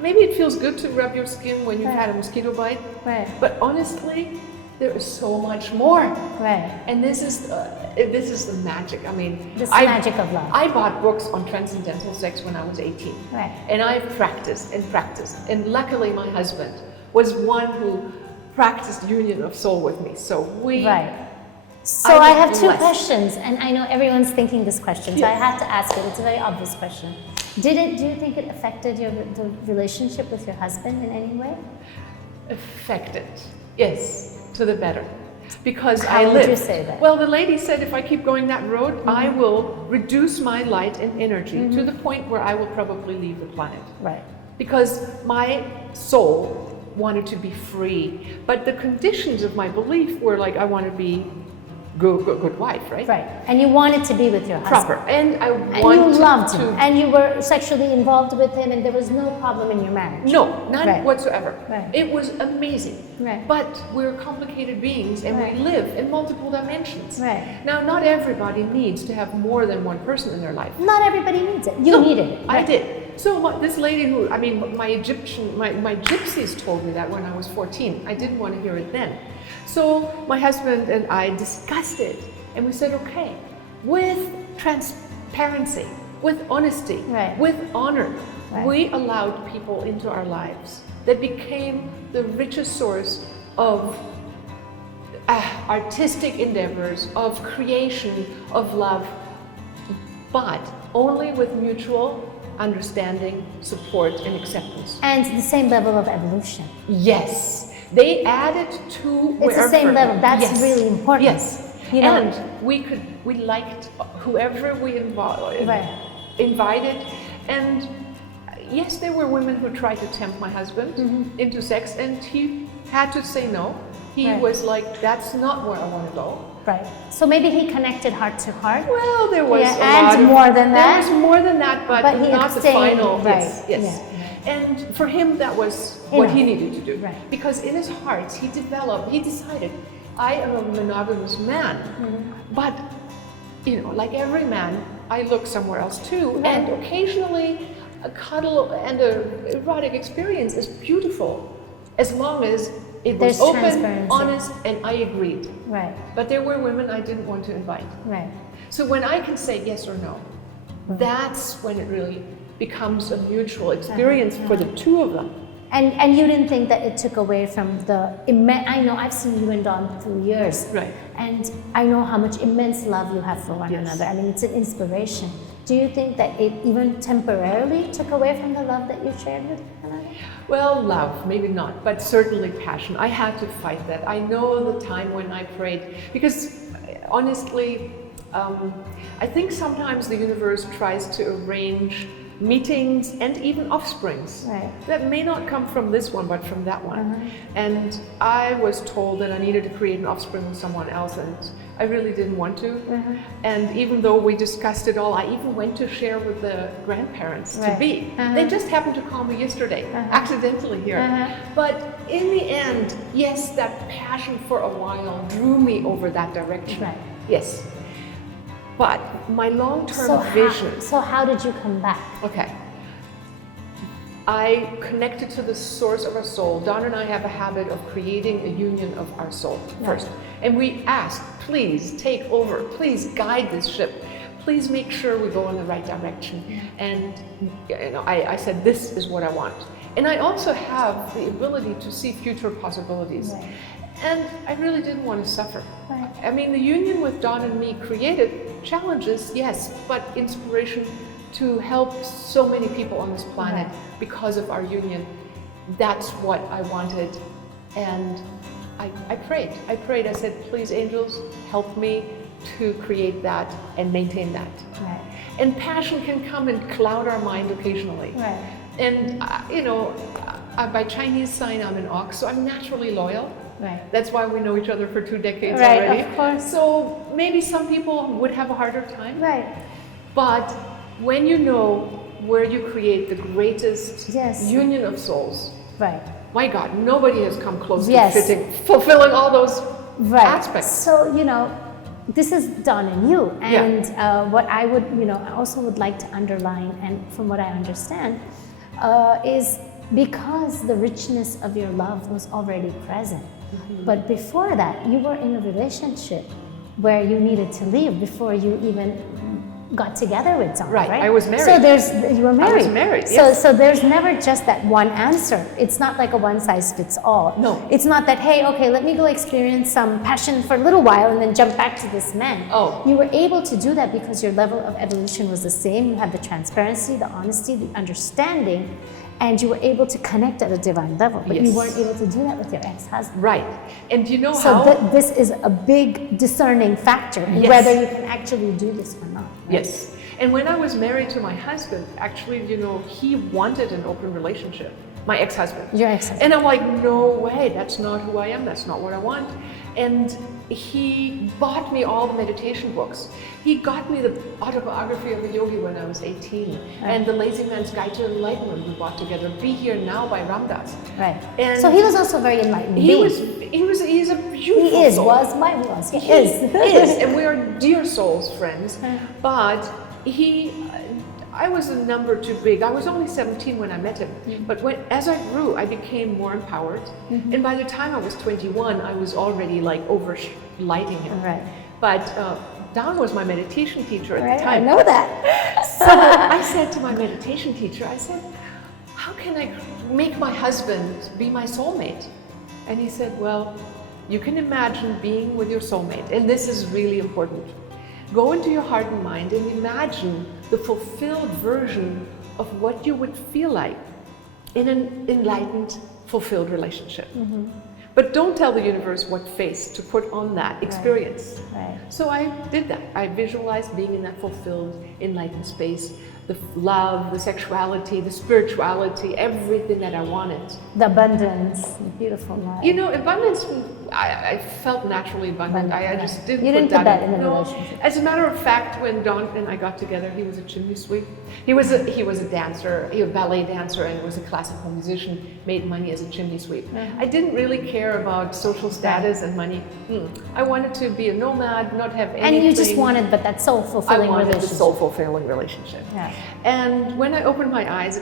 maybe it feels good to rub your skin when you've had a mosquito bite. Right. But honestly, there is so much more. Right. And this is the magic. I mean, This magic of love. I bought books on transcendental sex when I was 18. Right. And I've practiced and practiced. And luckily my husband was one who practiced union of soul with me. So we... Right. So I have two blessed. questions, and I know everyone's thinking this question, so I have to ask it. It's a very obvious question. Do you think it affected the relationship with your husband in any way? Affected, yes, to the better. Because How I would lived. you say that? Well, the lady said if I keep going that road, I will reduce my light and energy to the point where I will probably leave the planet. Right. Because my soul wanted to be free, but the conditions of my belief were like, I want to be good wife, right? Right. And you wanted to be with your husband. Proper. And I And wanted you loved him. to... And you were sexually involved with him, and there was no problem in your marriage. No, none Right. whatsoever. Right. It was amazing. Right. But we're complicated beings and Right. we live in multiple dimensions. Right. Now, not everybody needs to have more than one person in their life. Not everybody needs it. You No, needed it. I Right. did. So this lady who, I mean, my gypsies told me that when I was 14. I didn't want to hear it then. So my husband and I discussed it. And we said, okay, with transparency, with honesty, Right. with honor, Right. we allowed people into our lives that became the richest source of artistic endeavors, of creation, of love, but only with mutual understanding, support, and acceptance. And the same level of evolution. Yes, they added to It's the same level. That's Yes. really important. Yes. You know, And we liked whoever we Right. invited, and yes, there were women who tried to tempt my husband into sex, and he had to say no. He Right. was like, that's not where I want to go. right. So maybe he connected heart to heart. Well, there was Yeah, a and lot of, more than that. There was more than that, but he not the abstained, final. right. Yes, yes. Yeah. And for him, that was what Enough. he needed to do. Right. Because in his heart, he decided, I am a monogamous man. But, you know, like every man, I look somewhere else too. Right. And occasionally, a cuddle and an erotic experience is beautiful, as long as it was There's open, transparency. honest, and I agreed. Right. But there were women I didn't want to invite. Right. So when I can say yes or no, that's when it really becomes a mutual experience for the two of them. And you didn't think that it took away from the I know I've seen you and Dawn through years. Right. And I know how much immense love you have for one Yes. another. I mean, it's an inspiration. Do you think that it even temporarily took away from the love that you shared with one another? Well, love, maybe not, but certainly passion. I had to fight that. I know the time when I prayed, because honestly, I think sometimes the universe tries to arrange meetings and even offsprings Right. that may not come from this one, but from that one. And I was told that I needed to create an offspring with someone else, and I really didn't want to. And even though we discussed it all, I even went to share with the grandparents to Right. be. They just happened to call me yesterday, accidentally here. But in the end, yes, that passion for a while drew me over that direction. Right. Yes. But my long-term So vision. so how did you come back? Okay. I connected to the source of our soul. Don and I have a habit of creating a union of our soul first. And we ask, please take over, please guide this ship. Please make sure we go in the right direction. And you know, I said, this is what I want. And I also have the ability to see future possibilities. Right. And I really didn't want to suffer. Right. I mean, the union with Don and me created challenges, yes, but inspiration to help so many people on this planet because of our union. That's what I wanted. And I prayed. I said, please, angels, help me to create that and maintain that. Right. And passion can come and cloud our mind occasionally. Right. And, you know, by Chinese sign, I'm an ox, so I'm naturally loyal. Right. That's why we know each other for 2 decades Right, already. of course. So maybe some people would have a harder time. Right. But when you know where you create the greatest Yes. union of souls, Right. my God, nobody has come close Yes. to fulfilling all those Right. aspects. So, you know, this is done in you. And what I would, you know, I also would like to underline, and from what I understand, is because the richness of your love was already present. But before that, you were in a relationship where you needed to leave before you even got together with someone, right? I was married. So you were married. I was married, yes. So there's never just that one answer. It's not like a one size fits all. No. It's not that, hey, okay, let me go experience some passion for a little while and then jump back to this man. Oh. You were able to do that because your level of evolution was the same. You had the transparency, the honesty, the understanding, and you were able to connect at a divine level. But you weren't able to do that with your ex-husband. Right. And you know so how? This is a big discerning factor in whether you can actually do this or not. Right? Yes. And when I was married to my husband, actually, you know, he wanted an open relationship. My ex-husband. Your ex-husband. And I'm like, no way, that's not who I am, that's not what I want. And he bought me all the meditation books. He got me the autobiography of a yogi when I was 18. And the Lazy Man's Guide to Enlightenment we bought together. Be Here Now by Ramdas. Right. And so he was also very enlightened. he's a beautiful soul. He is. And we are dear souls, friends. But I was a number too big. I was only 17 when I met him. But as I grew, I became more empowered. And by the time I was 21, I was already like overlighting him. Right. But Don was my meditation teacher at the time. I know that. So I said to my meditation teacher, I said, how can I make my husband be my soulmate? And he said, well, you can imagine being with your soulmate. And this is really important. Go into your heart and mind and imagine the fulfilled version of what you would feel like in an enlightened, fulfilled relationship. But don't tell the universe what face to put on that experience. Right. So I did that. I visualized being in that fulfilled, enlightened space, the love, the sexuality, the spirituality, everything that I wanted. The abundance, the beautiful life. You know, abundance, I felt naturally abundant. I just didn't You didn't put that in the No. relationship. As a matter of fact, when Don and I got together, he was a chimney sweep. He was a dancer, he was a ballet dancer, and was a classical musician, made money as a chimney sweep. I didn't really care about social status and money. I wanted to be a nomad, not have anything. And you just wanted, but that soul-fulfilling I wanted relationship. the soul-fulfilling relationship. Yeah. And when I opened my eyes,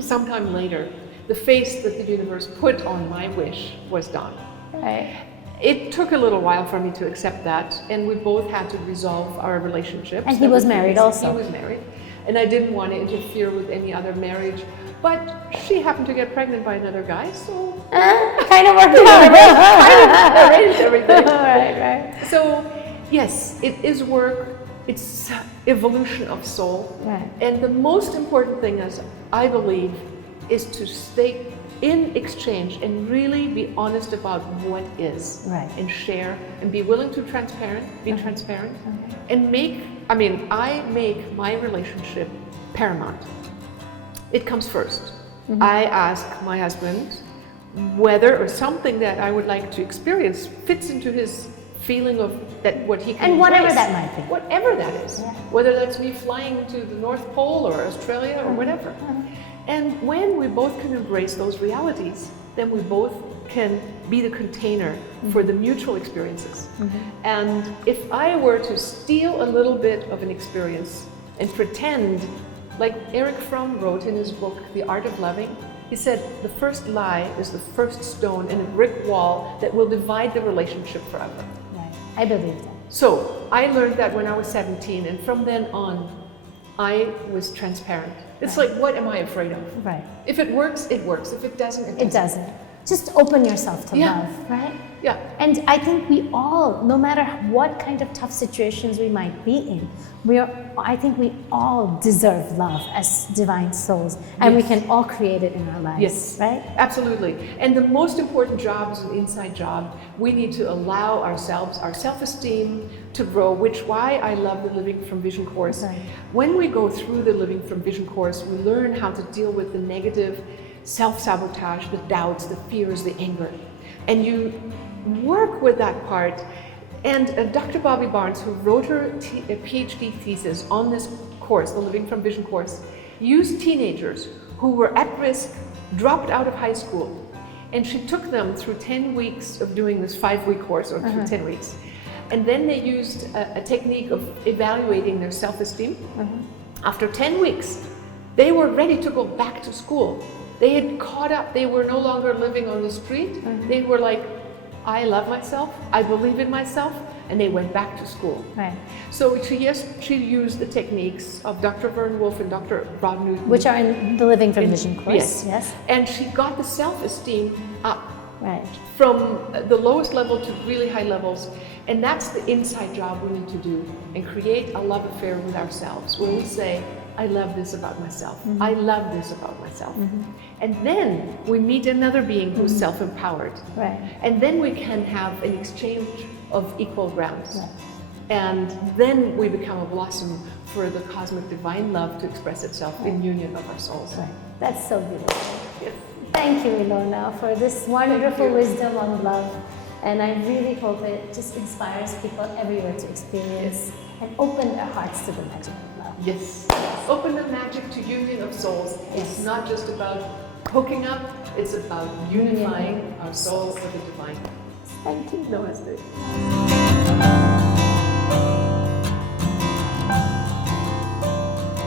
sometime later, the face that the universe put on my wish was Don. Right. It took a little while for me to accept that, and we both had to resolve our relationship. And he was married also. He was married, and I didn't want to interfere with any other marriage. But she happened to get pregnant by another guy, so kind of worked out. kind of arranged everything. Right. So yes, it is work. It's evolution of soul. Right. And the most important thing, as I believe, is to stay in exchange and really be honest about what is. Right. And share and be willing to be transparent and I make my relationship paramount. It comes first. I ask my husband whether or something that I would like to experience fits into his feeling of that what he can And whatever embrace. that might be. Whatever that is. Yeah. Whether that's me flying to the North Pole or Australia or whatever. And when we both can embrace those realities, then we both can be the container for the mutual experiences. And if I were to steal a little bit of an experience and pretend, like Erich Fromm wrote in his book, The Art of Loving, he said, the first lie is the first stone in a brick wall that will divide the relationship forever. Right. I believe that. So I learned that when I was 17, and from then on, I was transparent. It's like, what am I afraid of? Right. If it works, it works. If it doesn't, it doesn't. It doesn't. Just open yourself to love, right? Yeah. And I think we all, no matter what kind of tough situations we might be in, I think we all deserve love as divine souls, and we can all create it in our lives, Yes. right? Absolutely. And the most important job is an inside job. We need to allow ourselves, our self-esteem to grow, why I love the Living from Vision course. Right. When we go through the Living from Vision course, we learn how to deal with the negative self-sabotage, the doubts, the fears, the anger. And you work with that part. And Dr. Bobby Barnes, who wrote her PhD thesis on this course, the Living from Vision course, used teenagers who were at risk, dropped out of high school, and she took them through 10 weeks of doing this 5-week course, or through 10 weeks. And then they used a technique of evaluating their self-esteem. After 10 weeks, they were ready to go back to school. They had caught up. They were no longer living on the street. They were like, I love myself, I believe in myself, and they went back to school. Right. So she used the techniques of Dr. Vern Wolf and Dr. Rod Newton. Which are in the Living from Vision course. Yes. And she got the self-esteem up. Right. From the lowest level to really high levels. And that's the inside job we need to do and create a love affair with ourselves where we say, I love this about myself. I love this about myself. And then we meet another being who's self-empowered. Right. And then we can have an exchange of equal grounds. Right. And then we become a blossom for the cosmic divine love to express itself in union of our souls. Right. That's so beautiful. Yes. Thank you, Ilona, for this wonderful wisdom on love. And I really hope it just inspires people everywhere to experience and open their hearts to the magic of love. Yes. Open the magic to union of souls. It's not just about hooking up, it's about unifying our soul with the divine. Thank you. Namaste.